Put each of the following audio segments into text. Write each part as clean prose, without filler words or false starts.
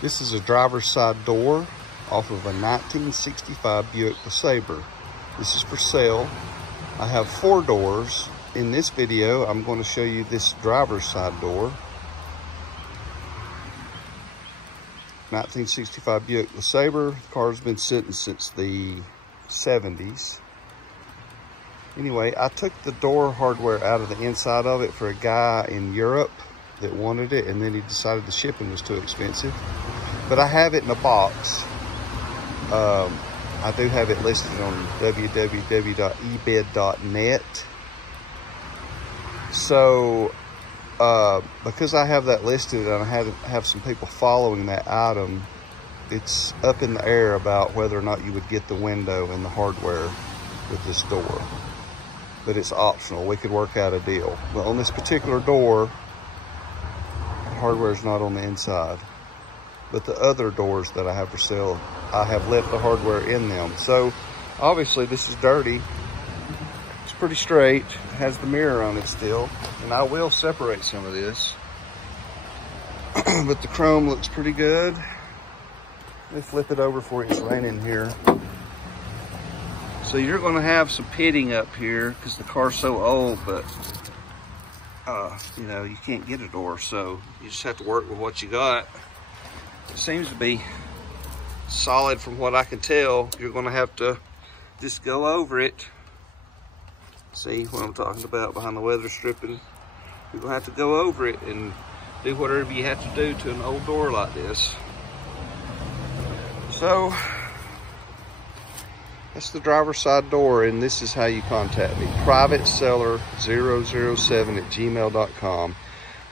This is a driver's side door off of a 1965 Buick Lesabre. This is for sale. I have 4 doors. In this video, I'm going to show you this driver's side door. 1965 Buick Lesabre. The car's been sitting since the 70s. Anyway, I took the door hardware out of the inside of it for a guy in Europe that wanted it, and then he decided the shipping was too expensive. But I have it in a box. I do have it listed on www.ebed.net. So, because I have that listed and I have some people following that item, it's up in the air about whether or not you would get the window and the hardware with this door. But it's optional. We could work out a deal. But on this particular door, the hardware is not on the inside. But the other doors that I have for sale, I have left the hardware in them. So obviously this is dirty. It's pretty straight. It has the mirror on it still. And I will separate some of this. But the chrome looks pretty good. Let me flip it over for you. It's raining here. So you're going to have some pitting up here because the car's so old, but you know, you can't get a door, so you just have to work with what you got. It seems to be solid from what I can tell. You're going to have to just go over it. See what I'm talking about behind the weather stripping? You're going to have to go over it and do whatever you have to do to an old door like this. So that's the driver's side door, and this is how you contact me. privateseller007@gmail.com.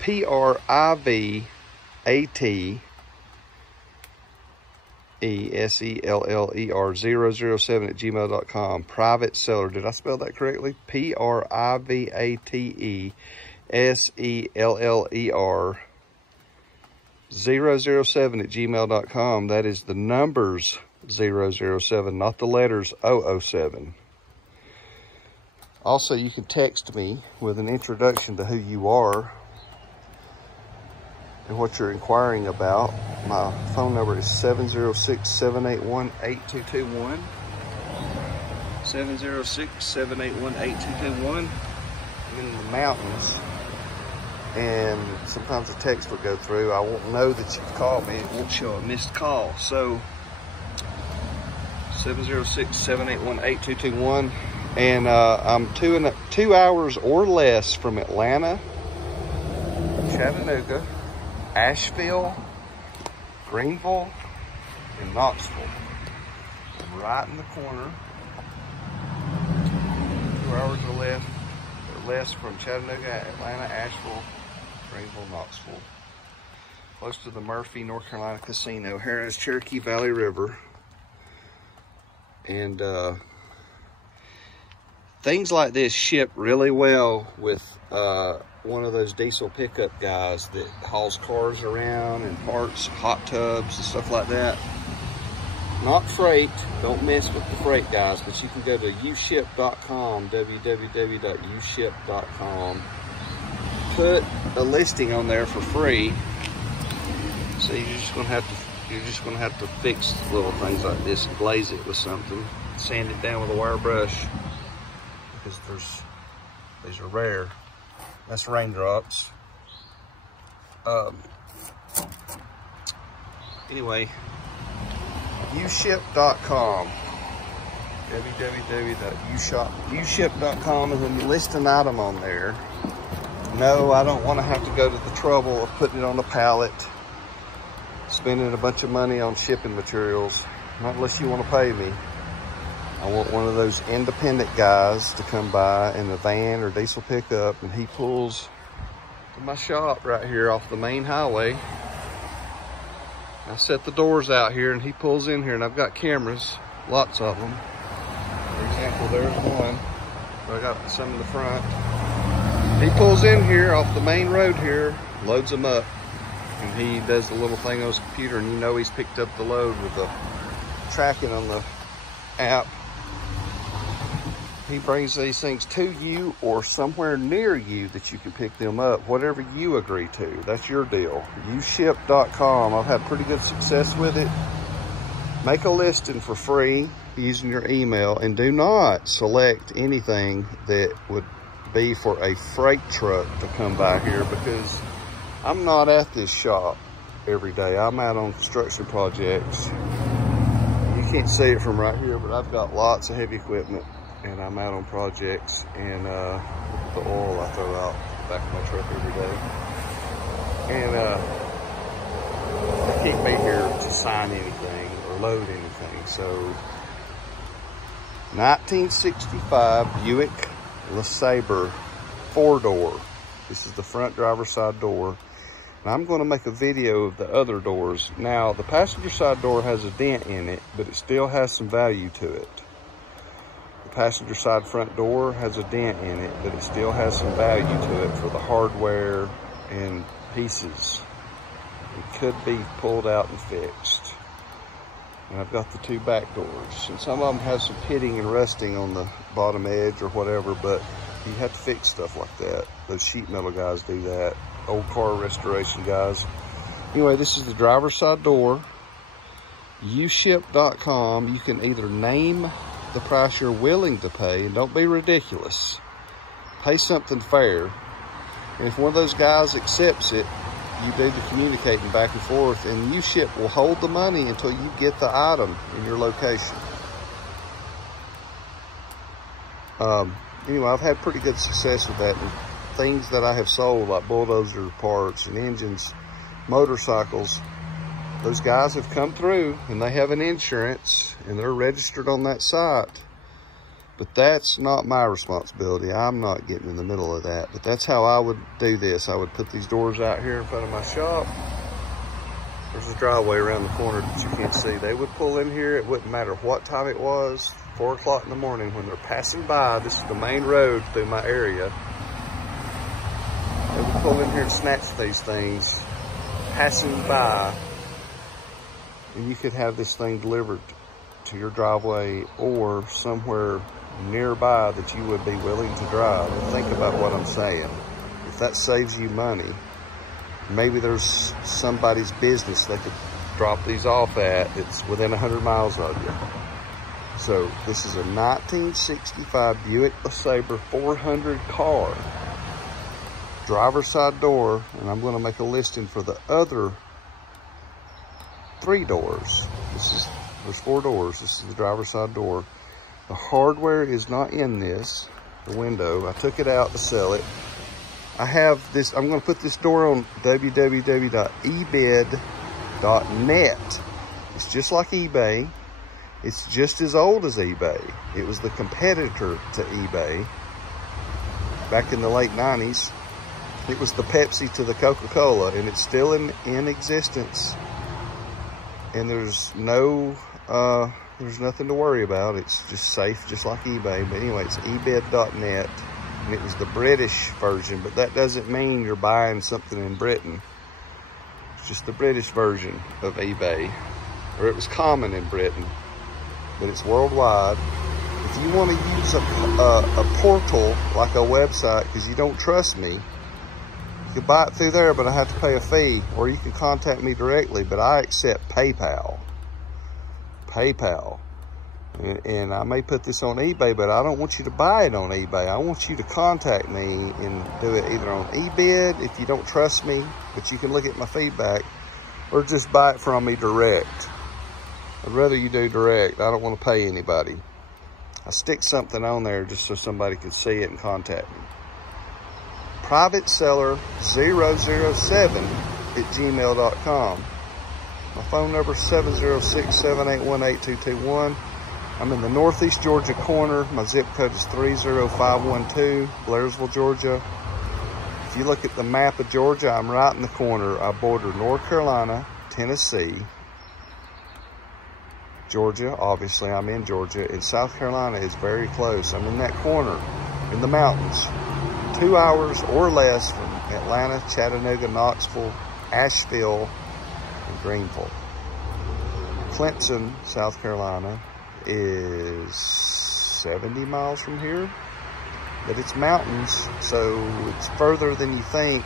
privateseller007@gmail.com. Private seller. Did I spell that correctly? privateseller 007@gmail.com. That is the numbers 007, not the letters 007. Also, you can text me with an introduction to who you are and what you're inquiring about. My phone number is 706-781-8221. 706-781-8221. I'm in the mountains, and sometimes a text will go through. I won't know that you've called me. It won't show a missed call. So 706-781-8221. And I'm 2 hours or less from Atlanta, Chattanooga, Asheville, Greenville, and Knoxville. I'm right in the corner. 2 hours or less from Chattanooga, Atlanta, Asheville, Greenville, Knoxville. Close to the Murphy, North Carolina Casino, Harris, Cherokee Valley River. And things like this ship really well with one of those diesel pickup guys that hauls cars around and parts, hot tubs and stuff like that. Not freight, don't mess with the freight guys, but you can go to UShip.com, www.uship.com. Put a listing on there for free. So you're just gonna have to fix little things like this and glaze it with something, sand it down with a wire brush, because these are rare. That's raindrops. Anyway, UShip.com, www.uship.com, and when you list an item on there, no, I don't want to have to go to the trouble of putting it on a pallet, spending a bunch of money on shipping materials, not unless you want to pay me. I want one of those independent guys to come by in a van or diesel pickup, and he pulls to my shop right here off the main highway. I set the doors out here, and he pulls in here, and I've got cameras, lots of them. For example, there's one, but I got some in the front. He pulls in here off the main road here, loads them up, and he does the little thing on his computer, and you know he's picked up the load with the tracking on the app. He brings these things to you or somewhere near you that you can pick them up, whatever you agree to. That's your deal. UShip.com. I've had pretty good success with it. Make a listing for free using your email, and do not select anything that would be for a freight truck to come by here, because I'm not at this shop every day. I'm out on construction projects. You can't see it from right here, but I've got lots of heavy equipment, and I'm out on projects, and look at the oil I throw out the back of my truck every day. And I can't be here to sign anything or load anything. So 1965 Buick Lesabre 4-door. This is the front driver's side door. And I'm going to make a video of the other doors. Now, the passenger side door has a dent in it, but it still has some value to it. The passenger side front door has a dent in it, but it still has some value to it for the hardware and pieces. It could be pulled out and fixed. And I've got the two back doors. And some of them have some pitting and rusting on the bottom edge or whatever, but you have to fix stuff like that. Those sheet metal guys do that. Old car restoration guys. Anyway, this is the driver's side door. UShip.com. You can either name the price you're willing to pay, and don't be ridiculous. Pay something fair. And if one of those guys accepts it, you do the communicating back and forth, and UShip will hold the money until you get the item in your location. Anyway, I've had pretty good success with that. And things that I have sold, like bulldozer parts and engines, motorcycles, those guys have come through and they have an insurance and they're registered on that site. But that's not my responsibility. I'm not getting in the middle of that. But that's how I would do this. I would put these doors out here in front of my shop. There's a driveway around the corner that you can't see. They would pull in here. It wouldn't matter what time it was, 4 o'clock in the morning, when they're passing by. This is the main road through my area. They would pull in here and snatch these things, passing by. And you could have this thing delivered to your driveway or somewhere nearby that you would be willing to drive. And think about what I'm saying. If that saves you money, maybe there's somebody's business they could drop these off at. It's within 100 miles of you. So this is a 1965 Buick Lesabre 400 car. Driver's side door, and I'm going to make a listing for the other 3 doors. There's 4 doors. This is the driver's side door. The hardware is not in this, the window. I took it out to sell it. I have this, I'm going to put this door on www.ebed.net. It's just like eBay. It's just as old as eBay. It was the competitor to eBay back in the late 90s. It was the Pepsi to the Coca-Cola, and it's still in existence. And there's nothing to worry about. It's just safe, just like eBay. But anyway, it's ebed.net, and it was the British version, but that doesn't mean you're buying something in Britain. It's just the British version of eBay, or it was common in Britain, but it's worldwide. If you want to use a portal, like a website, because you don't trust me, you can buy it through there, but I have to pay a fee, or you can contact me directly, but I accept PayPal. And I may put this on eBay, but I don't want you to buy it on eBay. I want you to contact me and do it either on eBed if you don't trust me, but you can look at my feedback, or just buy it from me direct. I'd rather you do direct. I don't want to pay anybody. I stick something on there just so somebody can see it and contact me. Private seller 007@gmail.com. My phone number is 706-781-8221. I'm in the Northeast Georgia corner. My zip code is 30512, Blairsville, Georgia. If you look at the map of Georgia, I'm right in the corner. I border North Carolina, Tennessee, Georgia. Obviously, I'm in Georgia, and South Carolina is very close. I'm in that corner in the mountains. 2 hours or less from Atlanta, Chattanooga, Knoxville, Asheville, and Greenville. Clemson, South Carolina is 70 miles from here, but it's mountains, so it's further than you think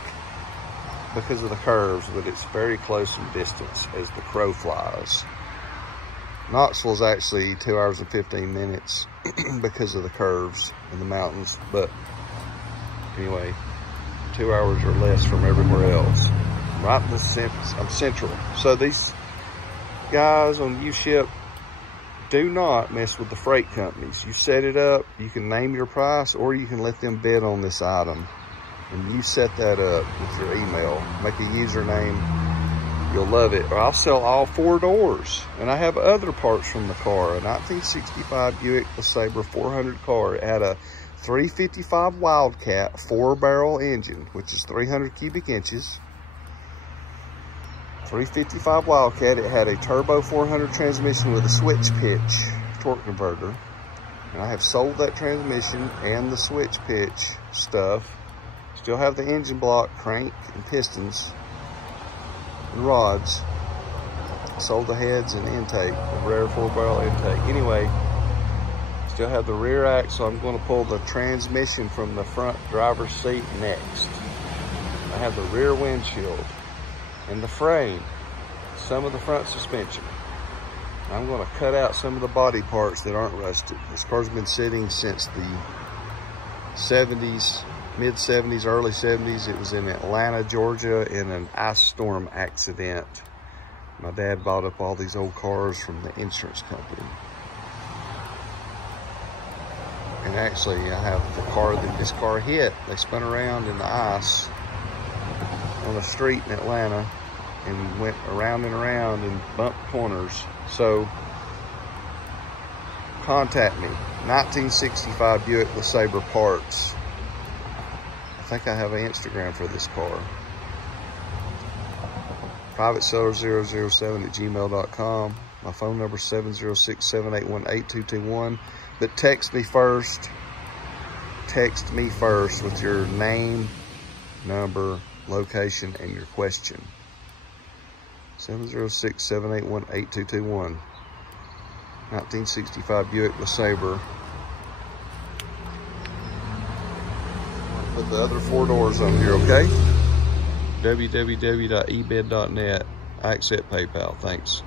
because of the curves, but it's very close in distance as the crow flies. Knoxville's actually 2 hours and 15 minutes because of the curves in the mountains, but anyway, 2 hours or less from everywhere else. Right in the I'm central. So these guys on UShip, do not mess with the freight companies. You set it up, you can name your price, or you can let them bid on this item. And you set that up with your email, make a username, you'll love it. Or I'll sell all 4 doors. And I have other parts from the car. A 1965 Buick Lesabre 400 car. It had a 355 Wildcat 4-barrel engine, which is 300 cubic inches. 355 Wildcat. It had a turbo 400 transmission with a switch pitch torque converter. And I have sold that transmission and the switch pitch stuff. Still have the engine block, crank, and pistons and rods. Sold the heads and intake, the rear 4-barrel intake. Anyway, still have the rear axle. I'm going to pull the transmission from the front driver's seat next. I have the rear windshield and the frame, some of the front suspension. I'm going to cut out some of the body parts that aren't rusted. This car's been sitting since the 70s, mid 70s, early 70s. It was in Atlanta, Georgia in an ice storm accident. My dad bought up all these old cars from the insurance company. And actually I have the car that this car hit. They spun around in the ice on a street in Atlanta and went around and around and bumped corners. So contact me. 1965 Buick Lesabre parts. I think I have an Instagram for this car. privateseller007@gmail.com. My phone number is 706-781-8221. But text me first. Text me first with your name, number, location, and your question. 706-781-8221. 1965 Buick Lesabre. Put the other 4 doors on here, okay? www.ebed.net. I accept PayPal. Thanks.